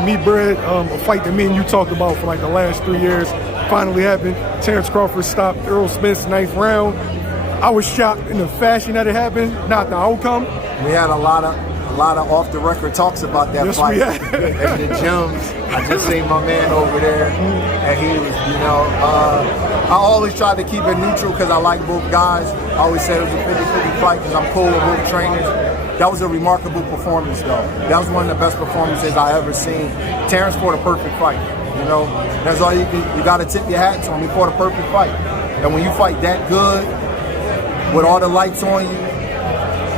for me, Brad, a fight that me and you talked about for like the last 3 years finally happened. Terence Crawford stopped Errol Spence 9th round. I was shocked in the fashion that it happened, not the outcome. We had a lot of off the record talks about that fight. Yes, we had. At the gyms. I just seen my man over there, and he was, I always tried to keep it neutral because I like both guys. I always said it was a 50-50 fight because I'm cool with both trainers. That was a remarkable performance, though. That was one of the best performances I ever seen. Terence fought a perfect fight. That's all you got to tip your hat to him. He fought a perfect fight, and when you fight that good, with all the lights on you,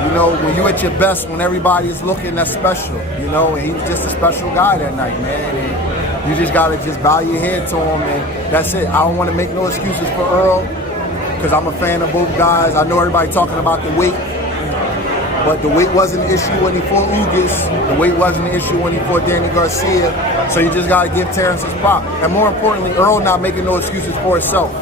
when you're at your best, when everybody is looking, that's special, and he was just a special guy that night, man, and you just gotta just bow your head to him, and that's it. I don't want to make no excuses for Earl, because I'm a fan of both guys. I know everybody talking about the weight, but the weight wasn't an issue when he fought Ugas. The weight wasn't an issue when he fought Danny Garcia, so you just gotta give Terence his prop. And more importantly, Earl not making no excuses for himself.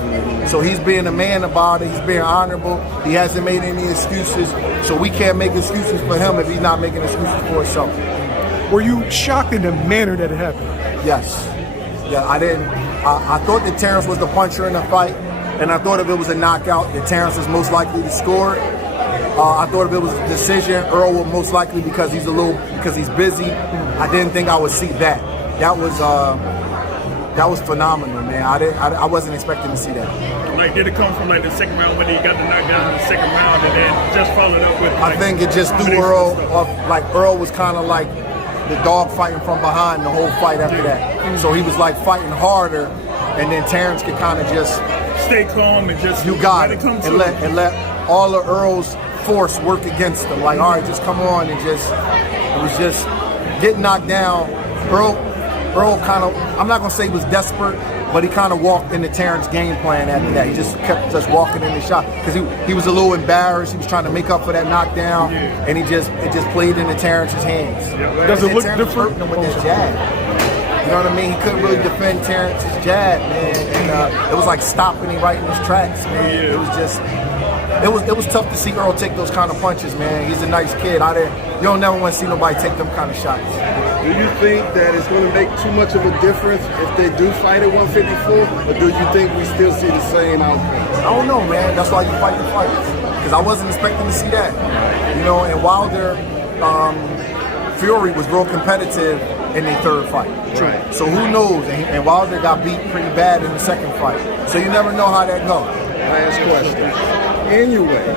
So he's being a man about it, he's being honorable, he hasn't made any excuses, so we can't make excuses for him if he's not making excuses for himself. Were you shocked in the manner that it happened? Yes. Yeah, I thought that Terence was the puncher in the fight, and I thought if it was a knockout, that Terence was most likely to score it. I thought if it was a decision, Earl would most likely because he's busy. I didn't think I would see that. That was phenomenal, man. I wasn't expecting to see that. Like, did it come from like the second round when he got the knockdown in the second round and then just followed up with? I think it just threw Earl off. Like Earl was kind of like the dog fighting from behind the whole fight after that. So he was like fighting harder, and then Terence could kind of just stay calm and just let it come and let all of Earl's force work against him. Like, all right, just come on, and it was just getting knocked down. Earl kind of, I'm not gonna say he was desperate, but he kind of walked into Terrence's game plan after that. He just kept walking in the shot because he was a little embarrassed. He was trying to make up for that knockdown, and it just played into Terrence's hands. Does it look Terence different? hurting him with that jab. You know what I mean? He couldn't really defend Terrence's jab, man, and it was like stopping him right in his tracks, man. It was just. It was tough to see Earl take those kind of punches, man. He's a nice kid. You don't never want to see nobody take them kind of shots. Do you think that it's going to make too much of a difference if they do fight at 154, or do you think we still see the same outcome? I don't know, man. That's why you fight the fights. Because I wasn't expecting to see that. And Wilder, Fury was real competitive in their third fight. Right. So who knows? And Wilder got beat pretty bad in the second fight. So you never know how that goes. Last question. In your way,